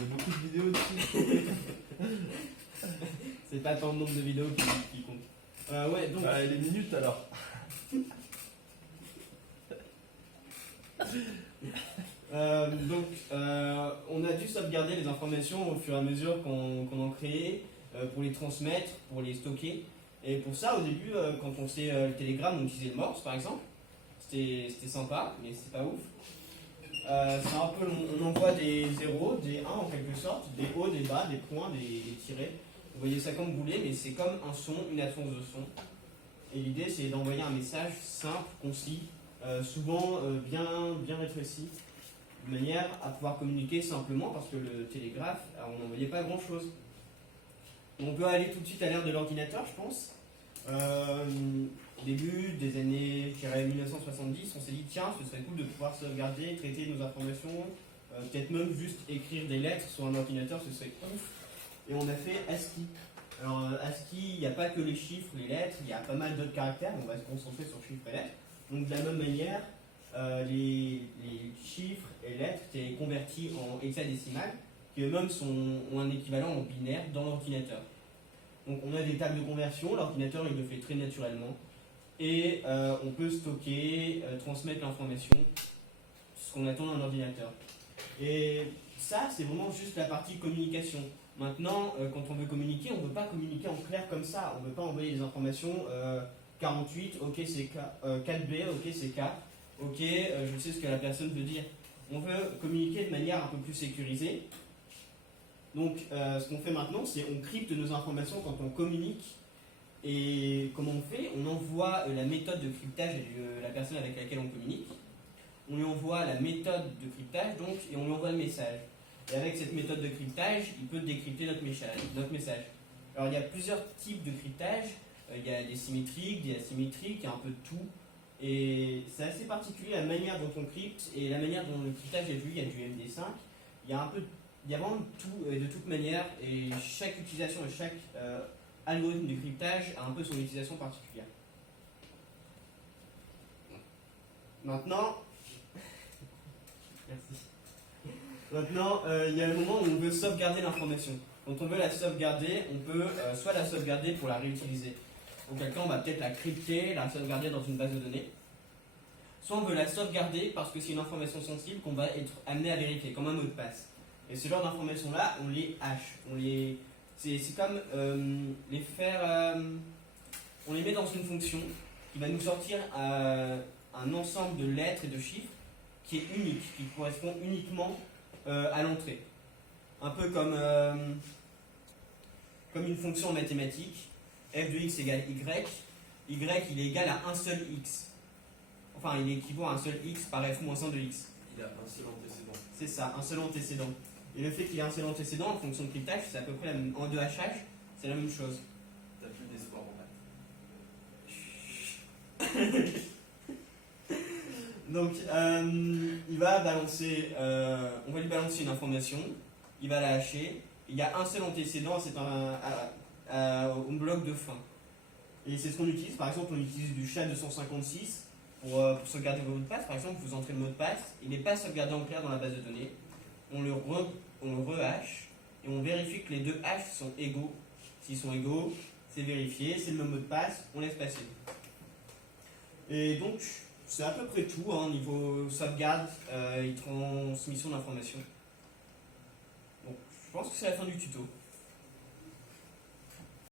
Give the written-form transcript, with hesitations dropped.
y a beaucoup de vidéos dessus. C'est pas tant le nombre de vidéos qui compte. Ouais, donc. Bah, les minutes alors. On a dû sauvegarder les informations au fur et à mesure qu'on en créait pour les transmettre, pour les stocker. Et pour ça, au début, quand on faisait le Telegram, on utilisait le Morse par exemple. C'était sympa, mais c'est pas ouf. C'est un peu, on envoie des 0, des 1 en quelque sorte, des hauts, des bas, des points, des tirets. Vous voyez ça comme vous voulez, mais c'est comme un son, une absence de son. Et l'idée, c'est d'envoyer un message simple, concis, souvent bien rétréci, de manière à pouvoir communiquer simplement, parce que le télégraphe, on n'envoyait pas grand-chose. On peut aller tout de suite à l'ère de l'ordinateur, je pense. Au début des années, je dirais 1970, on s'est dit tiens, ce serait cool de pouvoir sauvegarder, traiter nos informations, peut-être même juste écrire des lettres sur un ordinateur, ce serait ouf. Et on a fait ASCII. Alors ASCII, il n'y a pas que les chiffres, les lettres, il y a pas mal d'autres caractères, on va se concentrer sur chiffres et lettres. Donc de la même manière, les chiffres et lettres étaient convertis en hexadécimal, qui eux-mêmes ont un équivalent en binaire dans l'ordinateur. Donc on a des tables de conversion, l'ordinateur il le fait très naturellement, et on peut stocker, transmettre l'information, ce qu'on attend d'un ordinateur. Et ça, c'est vraiment juste la partie communication. Maintenant, quand on veut communiquer, on ne veut pas communiquer en clair comme ça, on ne veut pas envoyer des informations 48, ok c'est K, 4B, ok c'est K, ok je sais ce que la personne veut dire. On veut communiquer de manière un peu plus sécurisée. Donc ce qu'on fait maintenant, c'est on crypte nos informations quand on communique. Et comment on fait? On envoie la méthode de cryptage de la personne avec laquelle on communique. On lui envoie la méthode de cryptage donc, et on lui envoie le message. Et avec cette méthode de cryptage, il peut décrypter notre message. Alors il y a plusieurs types de cryptage. Il y a des symétriques, des asymétriques, il y a un peu de tout. Et c'est assez particulier la manière dont on crypte et la manière dont le cryptage est vu. Il y a du MD5, il y a vraiment tout de toute manière. Et chaque utilisation et chaque algorithme de cryptage a un peu son utilisation particulière. Maintenant, merci. Maintenant, il y a le moment où on veut sauvegarder l'information. Quand on veut la sauvegarder, on peut soit la sauvegarder pour la réutiliser. Auquel cas, on va peut-être la crypter, la sauvegarder dans une base de données. Soit on veut la sauvegarder parce que c'est une information sensible qu'on va être amené à vérifier, comme un mot de passe. Et ce genre d'informations-là, on les hache. C'est comme les faire. On les met dans une fonction qui va nous sortir un ensemble de lettres et de chiffres qui est unique, qui correspond uniquement à l'entrée. Un peu comme une fonction mathématique. F de x égale y. Y, il est égal à un seul x. Enfin, il équivaut à un seul x par f moins 1 de x. Il a un seul antécédent. C'est ça, un seul antécédent. Et le fait qu'il ait un seul antécédent en fonction de cryptage, c'est à peu près la même. En 2hh, c'est la même chose. T'as plus d'espoir en maths. Donc, il va balancer, on va lui balancer une information, il va la hacher. Il y a un seul antécédent, c'est un bloc de fin. Et c'est ce qu'on utilise. Par exemple, on utilise du SHA-256 pour sauvegarder vos mots de passe. Par exemple, vous entrez le mot de passe, il n'est pas sauvegardé en clair dans la base de données. On le rehash et on vérifie que les deux hashes sont égaux. S'ils sont égaux, c'est vérifié, c'est le même mot de passe, on laisse passer. Et donc, c'est à peu près tout au niveau sauvegarde et transmission d'informations. Donc, je pense que c'est la fin du tuto.